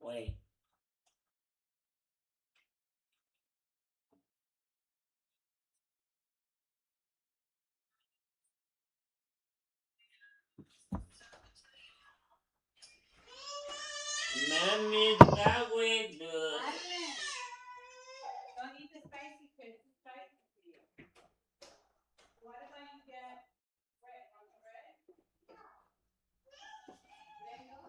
Wait. Mami, agua, dude. Don't eat the spicy food. It's spicy for you. What about you get bread on the bread? There you go.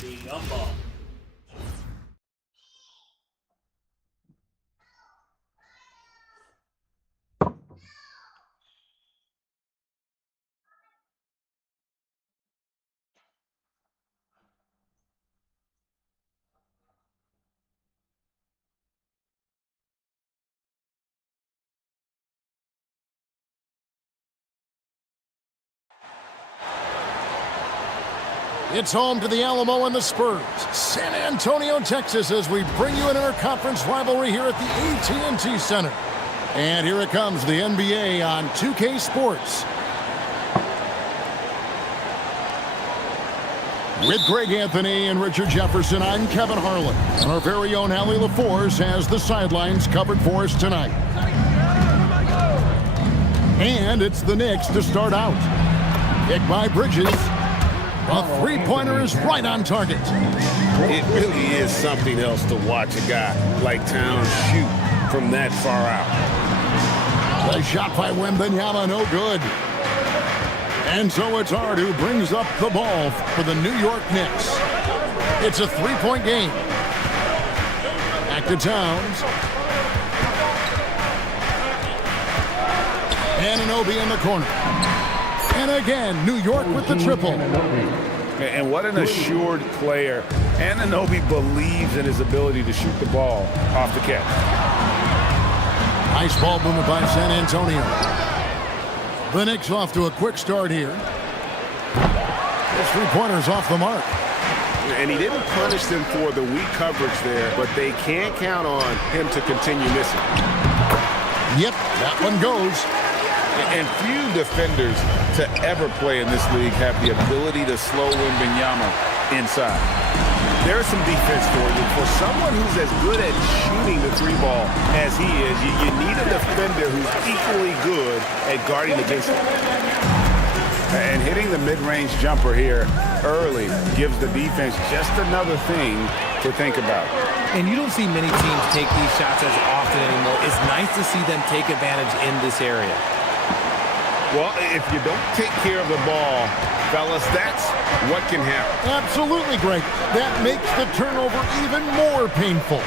The gumball. It's home to the Alamo and the Spurs, San Antonio, Texas, as we bring you an interconference rivalry here at the AT&T Center. And here it comes, the NBA on 2K Sports. With Greg Anthony and Richard Jefferson, I'm Kevin Harlan. And our very own Allie LaForce has the sidelines covered for us tonight. And it's the Knicks to start out. Kick by Bridges. A three-pointer is right on target. It really is something else to watch a guy like Towns shoot from that far out. The shot by Wembanyama, no good. And so it's Hart who brings up the ball for the New York Knicks. It's a three-point game. Back to Towns. Anunoby in the corner. And again, New York with the triple. And what an assured player. Anunoby believes in his ability to shoot the ball off the catch. Nice ball movement by San Antonio. The Knicks off to a quick start here. This three-pointer's off the mark. And he didn't punish them for the weak coverage there, but they can't count on him to continue missing. Yep, that one goes. And few defenders to ever play in this league have the ability to slow Wembanyama inside. There's some defense for you. For someone who's as good at shooting the three ball as he is, you need a defender who's equally good at guarding against him. And hitting the mid-range jumper here early gives the defense just another thing to think about. And you don't see many teams take these shots as often anymore. It's nice to see them take advantage in this area. Well, if you don't take care of the ball, fellas, that's what can happen. Absolutely, Greg. That makes the turnover even more painful.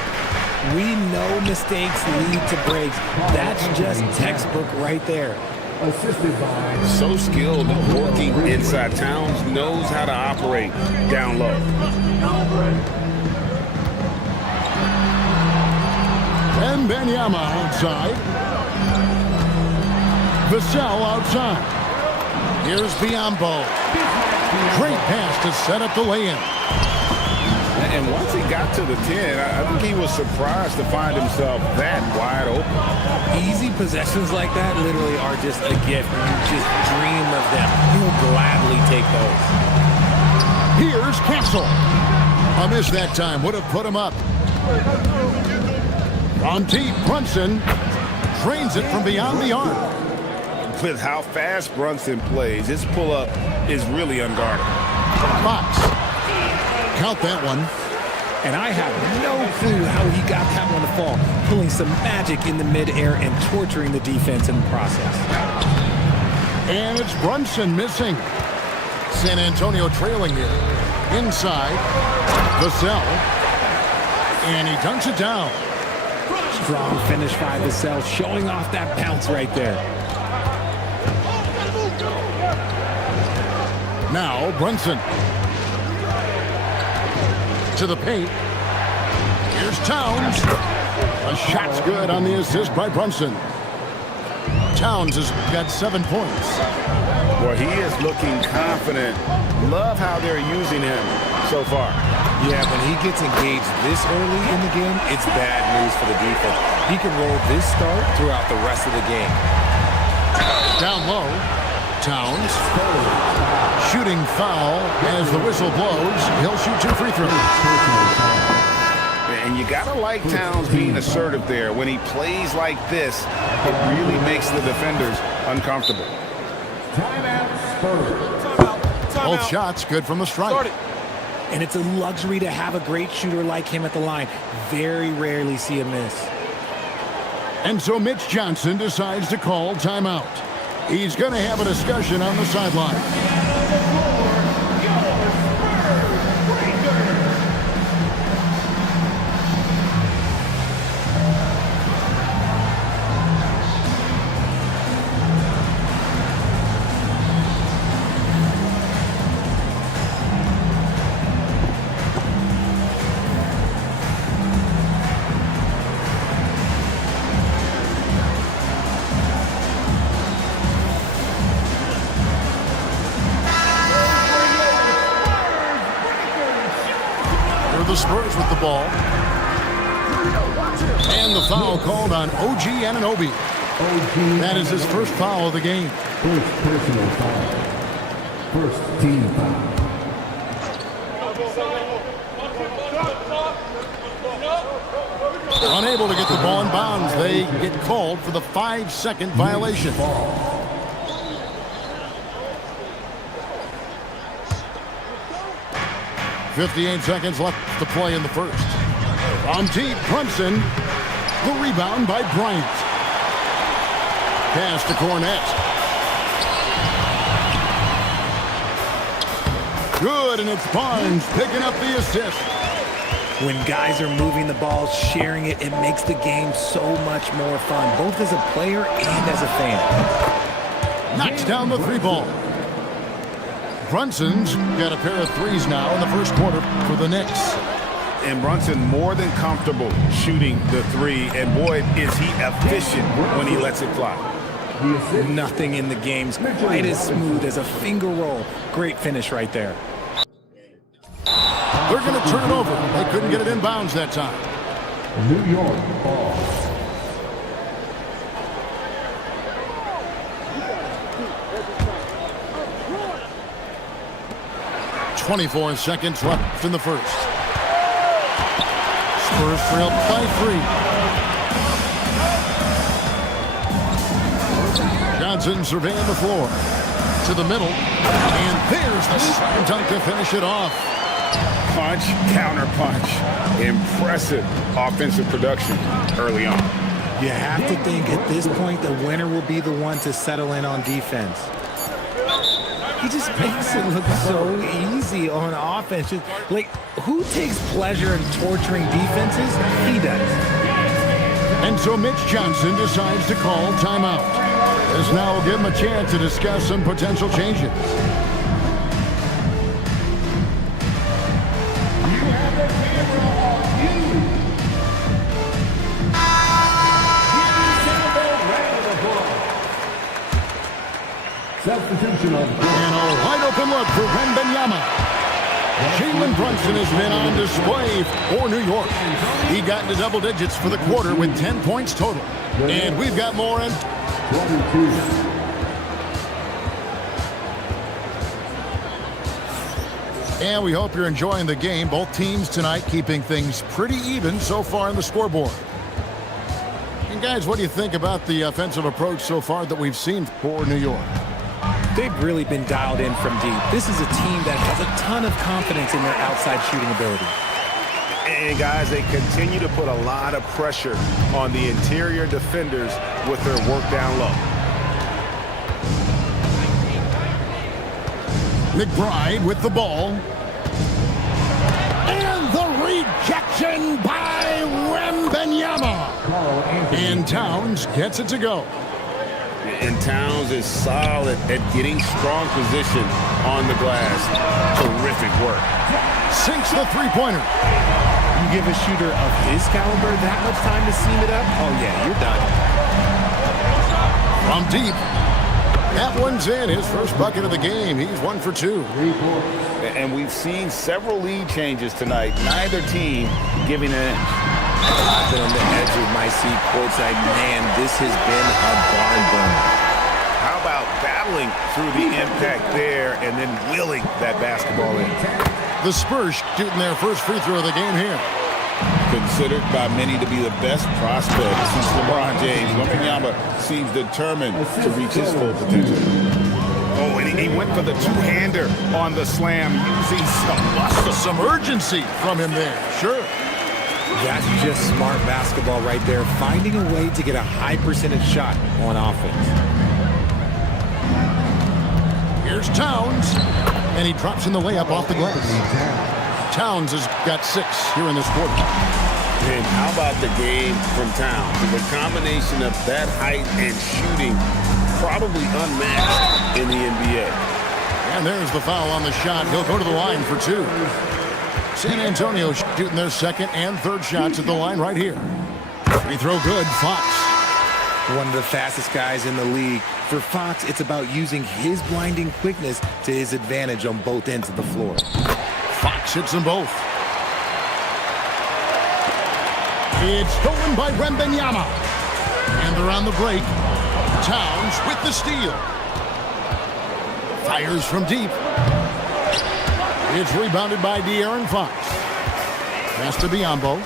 We know mistakes lead to breaks. That's just textbook right there. So skilled at working inside. Towns knows how to operate down low. Wembanyama outside. Vassell outside. Here's Biyombo. Great pass to set up the lay-in. And once he got to the 10, I think he was surprised to find himself that wide open. Easy possessions like that literally are just a gift. You just dream of them. You'll gladly take those. Here's Castle. A miss that time. Would have put him up. From deep, Brunson drains it from beyond the arc. With how fast Brunson plays, his pull-up is really unguarded. Fox. Count that one. And I have no clue how he got that one to fall, pulling some magic in the midair and torturing the defense in the process. And it's Brunson missing. San Antonio trailing here. Inside. Vassell. And he dunks it down. Strong finish by Vassell, showing off that bounce right there. Now Brunson. To the paint. Here's Towns. A shot's good on the assist by Brunson. Towns has got 7 points. Well, he is looking confident. Love how they're using him so far. Yeah, when he gets engaged this early in the game, it's bad news for the defense. He can roll this start throughout the rest of the game. Down low. Towns. Shooting foul as the whistle blows. He'll shoot 2 free throws. And you got to like Towns being assertive there. When he plays like this, it really makes the defenders uncomfortable. Both shots good from the strike. And it's a luxury to have a great shooter like him at the line. Very rarely see a miss. And so Mitch Johnson decides to call timeout. He's going to have a discussion on the sideline. The Spurs with the ball. And the foul called on OG Anunoby. That is his first foul of the game. First personal foul. First team foul. Unable to get the ball in bounds. They get called for the 5-second violation. 58 seconds left to play in the first. On deep, Brunson. The rebound by Bryant. Pass to Cornette. Good, and it's Barnes picking up the assist. When guys are moving the ball, sharing it, it makes the game so much more fun, both as a player and as a fan. Knocks down the 3-ball. Brunson's got a pair of threes now in the first quarter for the Knicks. And Brunson more than comfortable shooting the 3. And boy, is he efficient when he lets it fly. Nothing in the game's quite as smooth as a finger roll. Great finish right there. They're going to turn it over. They couldn't get it in bounds that time. New York ball. 24 seconds left in the first. Spurs trail by 3. Johnson surveying the floor. To the middle. And there's the slam dunk to finish it off. Punch, counter punch. Impressive offensive production early on. You have to think at this point the winner will be the one to settle in on defense. He just makes it look so easy on offense. Like, who takes pleasure in torturing defenses? He does. And so Mitch Johnson decides to call timeout. This now will give him a chance to discuss some potential changes. Substitution on the court. And a wide open look for Wembanyama. Jalen Brunson has been on display for New York. He got into double digits for the quarter with 10 points total. And we've got more in 22. And we hope you're enjoying the game. Both teams tonight keeping things pretty even so far in the scoreboard. And guys, what do you think about the offensive approach so far that we've seen for New York? They've really been dialed in from deep. This is a team that has a ton of confidence in their outside shooting ability. And guys, they continue to put a lot of pressure on the interior defenders with their work down low. McBride with the ball. And the rejection by Wembanyama. And Towns gets it to go. And Towns is solid at getting strong position on the glass. Terrific work. Sinks the three-pointer. You give a shooter of his caliber that much time to seam it up, oh yeah, you're done. From deep. That one's in. His first bucket of the game. He's 1 for 2. And we've seen several lead changes tonight. Neither team giving an inch. I've been on the edge of my seat courtside. Man, this has been a barn burner. How about battling through the impact there and then wheeling that basketball in? The Spurs shooting their first free throw of the game here. Considered by many to be the best prospect since LeBron James, Wembanyama seems determined to reach his full potential. Oh, and he went for the two-hander on the slam using some muscle. Some urgency from him there. Sure. That's just smart basketball right there, finding a way to get a high percentage shot on offense. Here's Towns. And he drops in the layup off the glass. Towns has got 6 here in this quarter. And how about the game from Towns? The combination of that height and shooting probably unmatched in the NBA. And there's the foul on the shot. He'll go to the line for 2. San Antonio shooting their second and third shots at the line right here. Free throw good. Fox. One of the fastest guys in the league. For Fox, it's about using his blinding quickness to his advantage on both ends of the floor. Fox hits them both. It's stolen by Wembanyama. And they're on the break. Towns with the steal. Fires from deep. It's rebounded by De'Aaron Fox. Pass to Biyombo.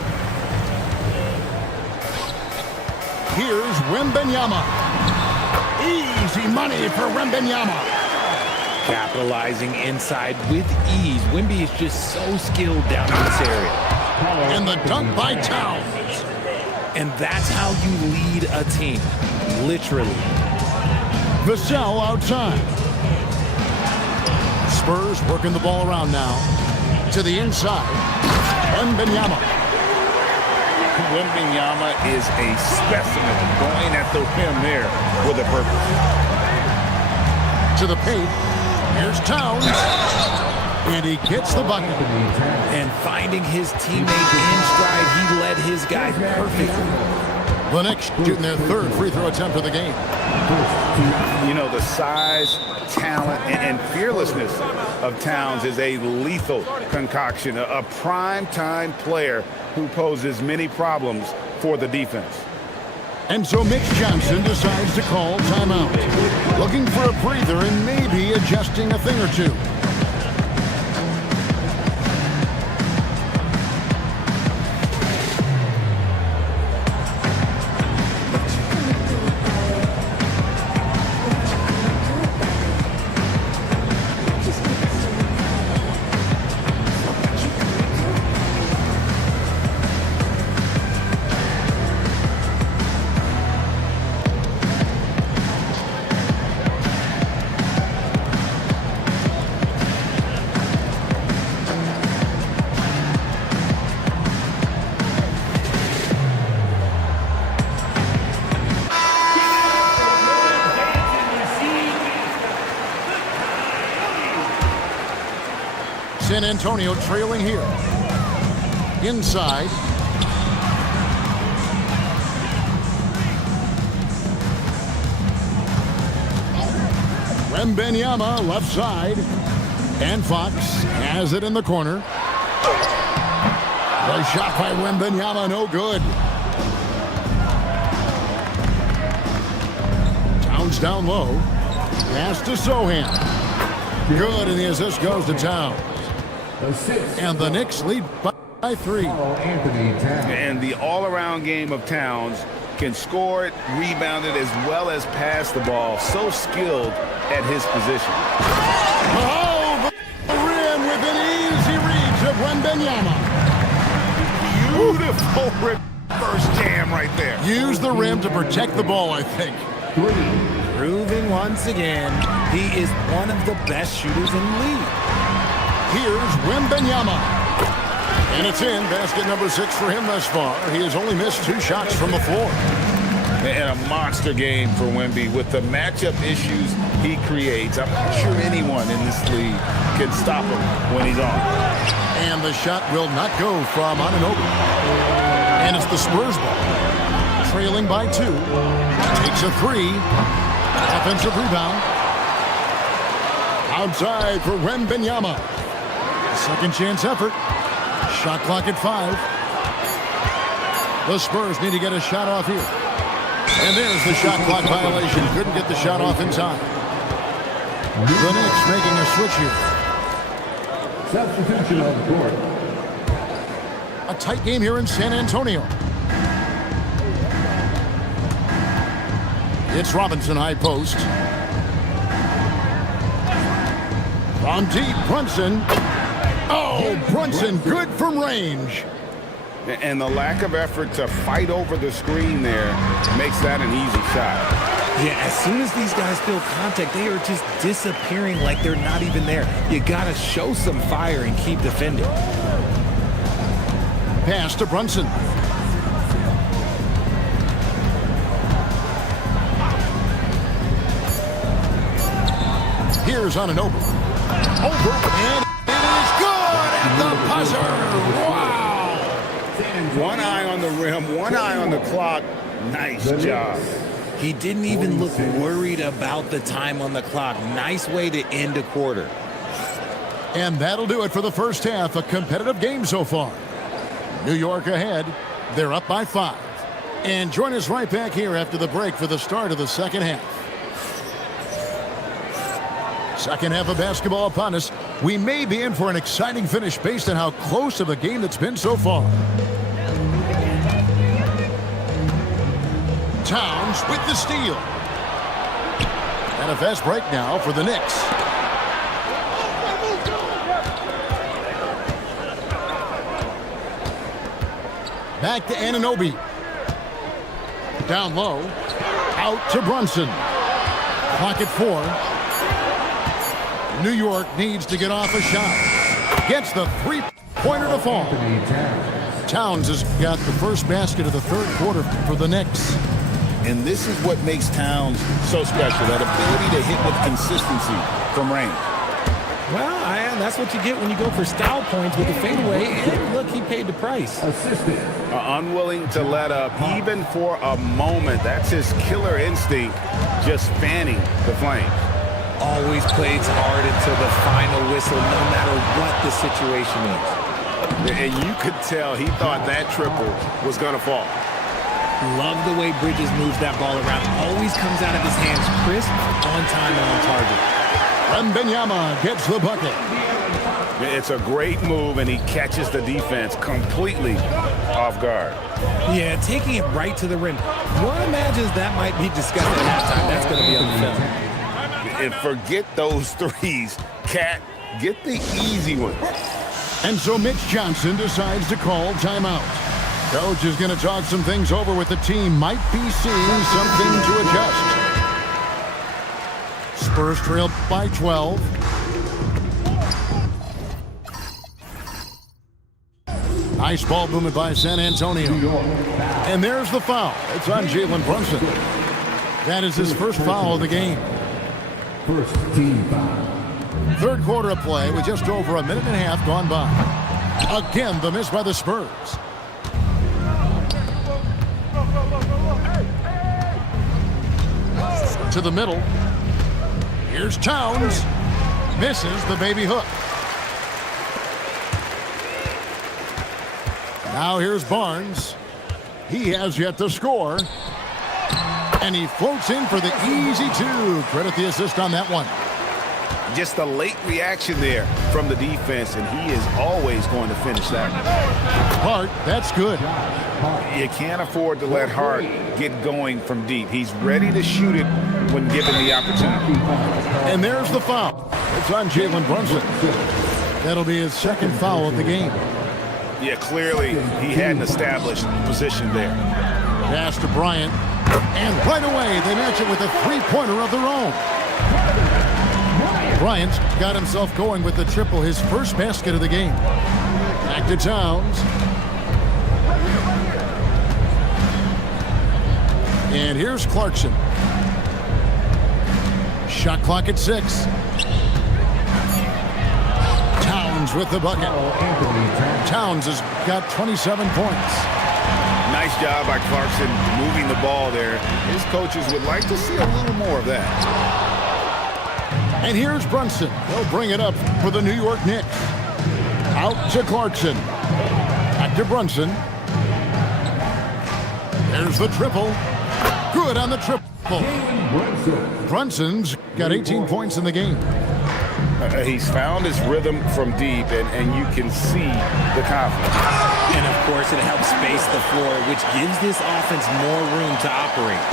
Here's Wembanyama. Easy money for Wembanyama. Capitalizing inside with ease. Wemby is just so skilled down in this area. And the dunk by Towns. And that's how you lead a team. Literally. Vassell outside. Spurs working the ball around now. To the inside. Wembanyama. Wembanyama is a specimen going at the rim there with a purpose. To the paint. Here's Towns. And he gets the bucket. And finding his teammate in stride, he led his guy perfectly. The Knicks shooting their third free throw attempt of the game. You know, the size, talent, and fearlessness of Towns is a lethal concoction, a prime-time player who poses many problems for the defense. And so Mitch Johnson decides to call timeout. Looking for a breather and maybe adjusting a thing or two. San Antonio trailing here. Inside. Wembanyama left side. And Fox has it in the corner. The shot by Wembanyama, no good. Towns down low. Pass to Sohan. Good, and the assist goes to Towns. And the Knicks lead by 3. And the all-around game of Towns Can score it, rebound it, as well as pass the ball. So skilled at his position. Oh, the rim with an easy reach of Wembanyama. Beautiful reverse jam right there. Use the rim to protect the ball, I think. Proving once again, he is one of the best shooters in the league. Here's Wembanyama. And it's in. Basket number 6 for him thus far. He has only missed 2 shots from the floor. And a monster game for Wemby. With the matchup issues he creates, I'm not sure anyone in this league can stop him when he's on. And the shot will not go from Anunoby. And it's the Spurs ball. Trailing by 2. Takes a 3. Offensive rebound. Outside for Wembanyama. Second chance effort. Shot clock at 5. The Spurs need to get a shot off here. And there's the shot clock violation. Couldn't get the shot off in time. The Knicks making a switch here. Substitution on the court. A tight game here in San Antonio. It's Robinson high post. From deep, Brunson. Oh, Brunson good from range. And the lack of effort to fight over the screen there makes that an easy shot. Yeah, as soon as these guys feel contact, they are just disappearing like they're not even there. You got to show some fire and keep defending. Pass to Brunson. Here's Anunoby. Over, and it is good at the buzzer. Wow. One eye on the rim, one eye on the clock. Nice job. He didn't even look worried about the time on the clock. Nice way to end a quarter. And that'll do it for the first half. A competitive game so far. New York ahead. They're up by 5. And join us right back here after the break for the start of the second half. Second half of basketball upon us. We may be in for an exciting finish based on how close of a game that's been so far. Towns with the steal. And a fast break now for the Knicks. Back to Anunoby. Down low. Out to Brunson. Clock at 4. New York needs to get off a shot. Gets the 3-pointer to fall. Towns has got the first basket of the third quarter for the Knicks. And this is what makes Towns so special, that ability to hit with consistency from range. Well, that's what you get when you go for style points with a fadeaway. And look, he paid the price. Assistant. Unwilling to let up even for a moment. That's his killer instinct, just fanning the flames. Always plays hard until the final whistle, no matter what the situation is. And you could tell he thought that triple was going to fall. Love the way Bridges moves that ball around. Always comes out of his hands crisp, on time, and on target. Wembanyama gets the bucket. It's a great move, and he catches the defense completely off guard. Yeah, taking it right to the rim. One imagines that might be discussed at halftime. That's going to be on the film. And forget those threes. Cat, get the easy one. And so Mitch Johnson decides to call timeout. Coach is going to talk some things over with the team. Might be seeing something to adjust. Spurs trail by 12. Nice ball movement by San Antonio. And there's the foul. It's on Jalen Brunson. That is his first foul of the game. First team foul. Third quarter of play with just over a minute and a half gone by. Again, the miss by the Spurs. To the middle. Here's Towns. Misses the baby hook. Now here's Barnes. He has yet to score. And he floats in for the easy 2. Credit the assist on that one. Just a late reaction there from the defense, and he is always going to finish that. Hart, that's good. You can't afford to let Hart get going from deep. He's ready to shoot it when given the opportunity. And there's the foul. It's on Jalen Brunson. That'll be his second foul of the game. Yeah, clearly he had an established position there. Pass to Bryant. And right away, they match it with a three-pointer of their own. Bryant got himself going with the triple, his first basket of the game. Back to Towns. And here's Clarkson. Shot clock at 6. Towns with the bucket. Towns has got 27 points. Nice job by Clarkson moving the ball there. His coaches would like to see a little more of that. And here's Brunson. He'll bring it up for the New York Knicks. Out to Clarkson. Back to Brunson. There's the triple. Good on the triple. Brunson's got 18 points in the game. He's found his rhythm from deep, and you can see the confidence. And, of course, it helps space the floor, which gives this offense more room to operate.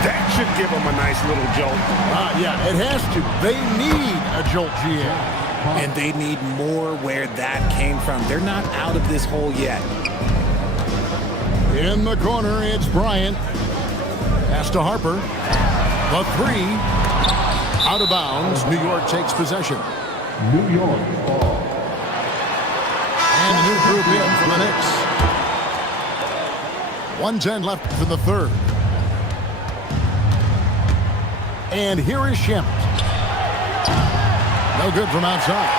That should give him a nice little jolt. Yeah, it has to. They need a jolt, GM. And they need more where that came from. They're not out of this hole yet. In the corner, it's Bryant. Pass to Harper. The three. Out of bounds. New York takes possession. New York ball. And a new group in for the Knicks. 1:10 left for the third. And here is Shemp. No good from outside.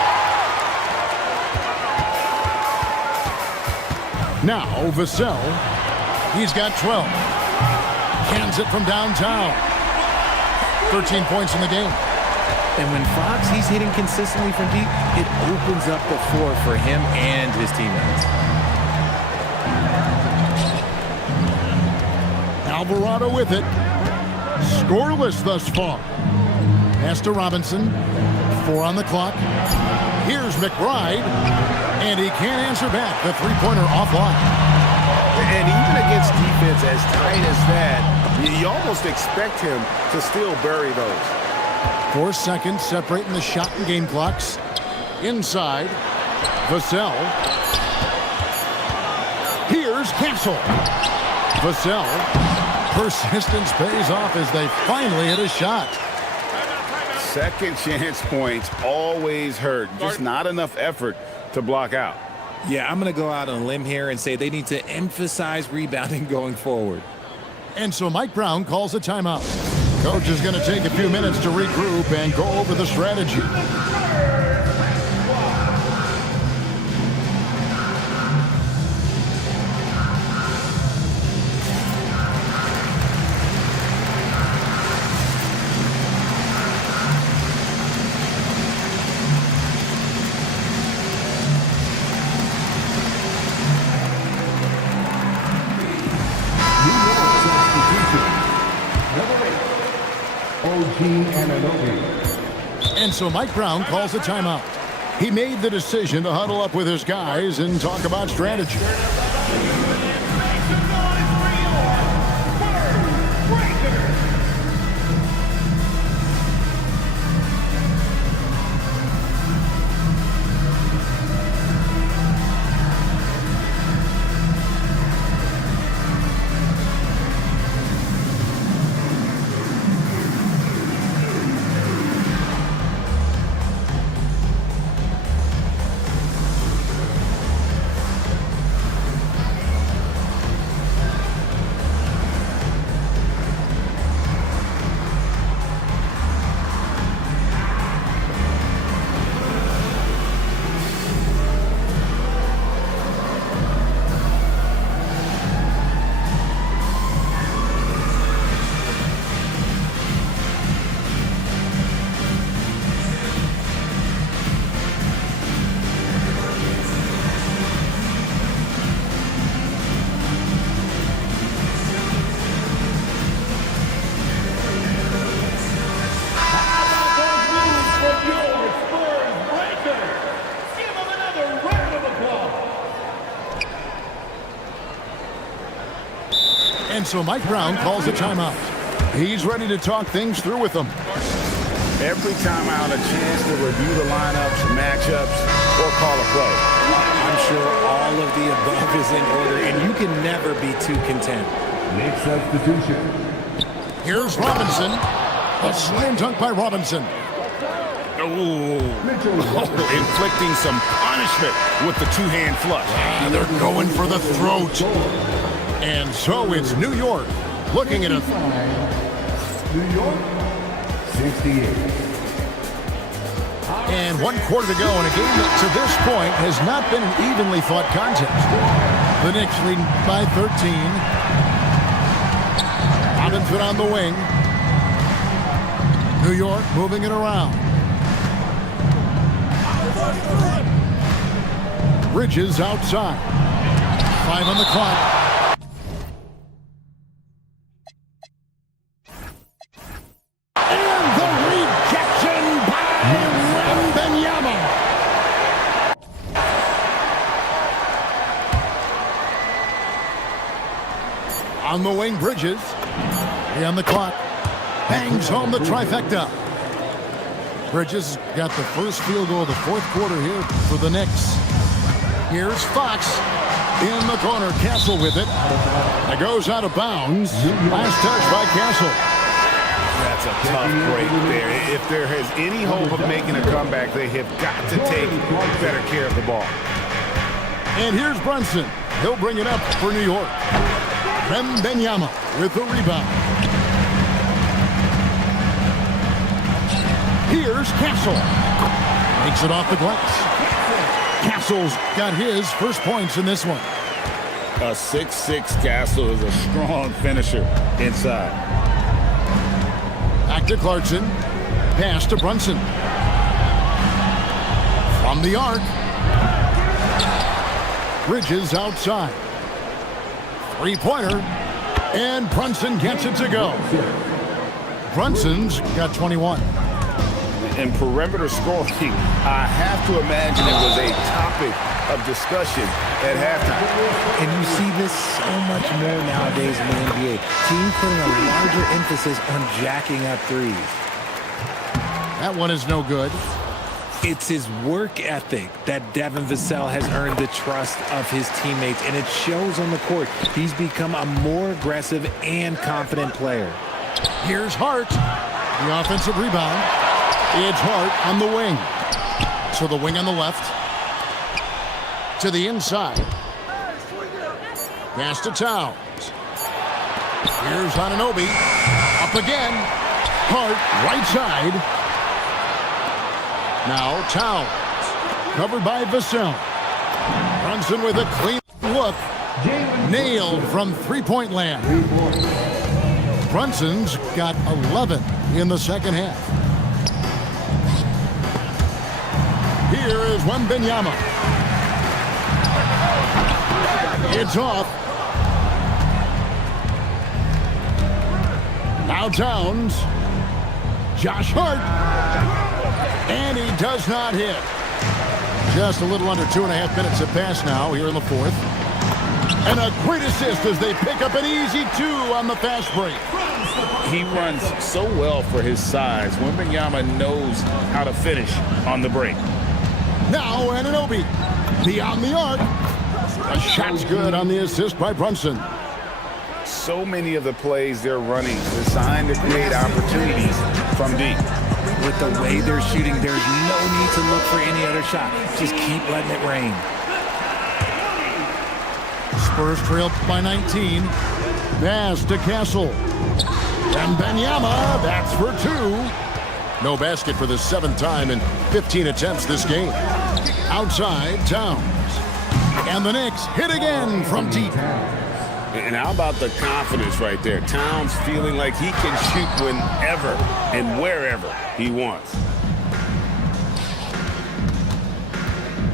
Now Vassell. He's got 12. Cans it from downtown. 13 points in the game. And when Fox, he's hitting consistently from deep, it opens up the floor for him and his teammates. Alvarado with it. Scoreless thus far. Pass to Robinson. 4 on the clock. Here's McBride. And he can't answer back. The three-pointer offline. And even against defense as tight as that, you almost expect him to still bury those. 4 seconds separating the shot and game clocks. Inside. Vassell. Here's Castle. Vassell. Persistence pays off as they finally hit a shot. Second chance points always hurt. Just not enough effort to block out. Yeah, I'm going to go out on a limb here and say they need to emphasize rebounding going forward. And so Mike Brown calls a timeout. Coach is going to take a few minutes to regroup and go over the strategy. And so Mike Brown calls a timeout. He made the decision to huddle up with his guys and talk about strategy. So Mike Brown calls a timeout. He's ready to talk things through with them. Every timeout, a chance to review the lineups, matchups, or call a play. I'm sure all of the above is in order, and you can never be too content. Next substitution. Here's Robinson. A slam dunk by Robinson. Inflicting some punishment with the two-hand flush. They're going for the throat. And so it's New York looking at a... New York, 68. And 1 quarter to go in a game that to this point has not been an evenly fought contest. The Knicks leading by 13. Robinson on the wing. New York moving it around. Bridges outside. 5 on the clock. And the rejection by Wembanyama. On the wing, Bridges. 3 on the clock. Bangs home the trifecta. Bridges got the first field goal of the 4th quarter here for the Knicks. Here's Fox in the corner. Castle with it. It goes out of bounds. Last touch by Castle. That's a tough break there. If there is any hope of making a comeback, they have got to take better care of the ball. And here's Brunson. He'll bring it up for New York. Wembanyama with the rebound. Here's Castle. Makes it off the glass. Castle's got his first points in this one. A 6'6" Castle is a strong finisher inside. Back to Clarkson. Pass to Brunson. From the arc. Bridges outside. 3-pointer. And Brunson gets it to go. Brunson's got 21. In perimeter scoring, I have to imagine it was a topic of discussion at halftime. And you see this so much more nowadays in the NBA. Teams putting a larger emphasis on jacking up threes. That one is no good. It's his work ethic that Devin Vassell has earned the trust of his teammates, and it shows on the court. He's become a more aggressive and confident player. Here's Hart. The offensive rebound. It's Hart on the wing. So the wing on the left. To the inside. Pass to Towns. Here's Anunoby. Up again. Hart, right side. Now Towns. Covered by Vassell. Brunson with a clean look. Nailed from three-point land. Brunson's got 11 in the second half. Here is Wembanyama. It's off. Now Towns. Josh Hart. And he does not hit. Just a little under 2.5 minutes have passed now here in the 4th. And a great assist as they pick up an easy 2 on the fast break. He runs so well for his size. Wembanyama knows how to finish on the break. Now Anunoby beyond the arc. A shot's good on the assist by Brunson. So many of the plays they're running designed to create opportunities from deep. With the way they're shooting, there's no need to look for any other shot. Just keep letting it rain. Spurs trail by 19. Pass to Castle. And Wembanyama, that's for 2. No basket for the 7th time in 15 attempts this game. Outside, Towns. And the Knicks hit again from deep. And how about the confidence right there? Towns feeling like he can shoot whenever and wherever he wants.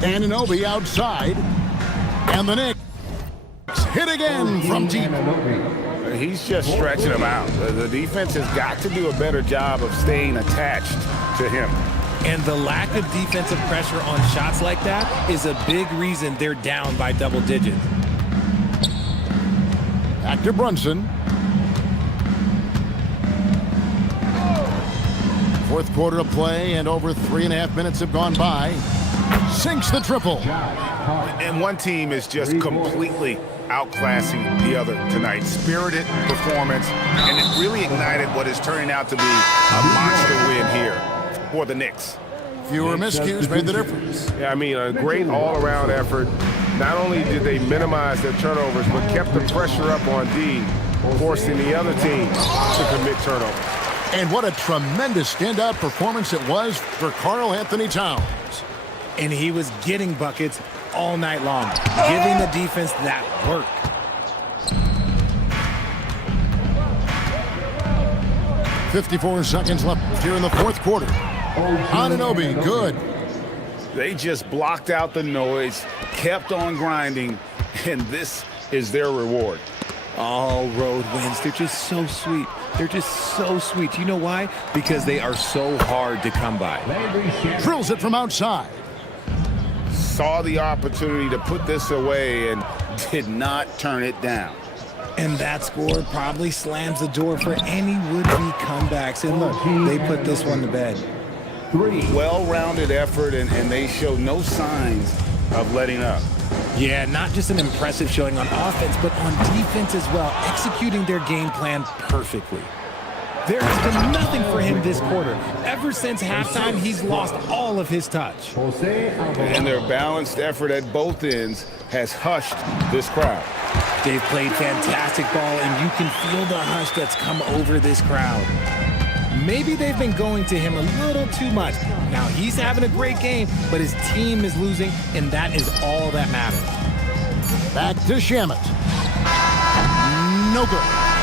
Anunoby outside. And the Knicks hit again from deep. He's just stretching him out. The defense has got to do a better job of staying attached to him. And the lack of defensive pressure on shots like that is a big reason they're down by double digits. Back to Brunson. Fourth quarter of play, and over 3.5 minutes have gone by. Sinks the triple. And one team is just completely outclassing the other tonight. Spirited performance, and it really ignited what is turning out to be a monster win here for the Knicks. Fewer miscues made the difference. Yeah, I mean, a great all-around effort. Not only did they minimize their turnovers, but kept the pressure up on D, forcing the other team to commit turnovers. And what a tremendous standout performance it was for Karl Anthony Towns. And he was getting buckets all night long, giving the defense that work. .54 seconds left here in the fourth quarter. Anunoby, good. They just blocked out the noise, kept on grinding, and this is their reward. All road wins. They're just so sweet. They're just so sweet. You know why? Because they are so hard to come by. Drills it from outside. Saw the opportunity to put this away and did not turn it down. And that score probably slams the door for any would-be comebacks. And look, they put this one to bed. Well-rounded effort, and they show no signs of letting up. Yeah, not just an impressive showing on offense, but on defense as well, executing their game plan perfectly. There has been nothing for him this quarter. Ever since halftime, he's lost all of his touch. And their balanced effort at both ends has hushed this crowd. They've played fantastic ball, and you can feel the hush that's come over this crowd. Maybe they've been going to him a little too much. Now he's having a great game, but his team is losing, and that is all that matters. Back to Shamet. No good.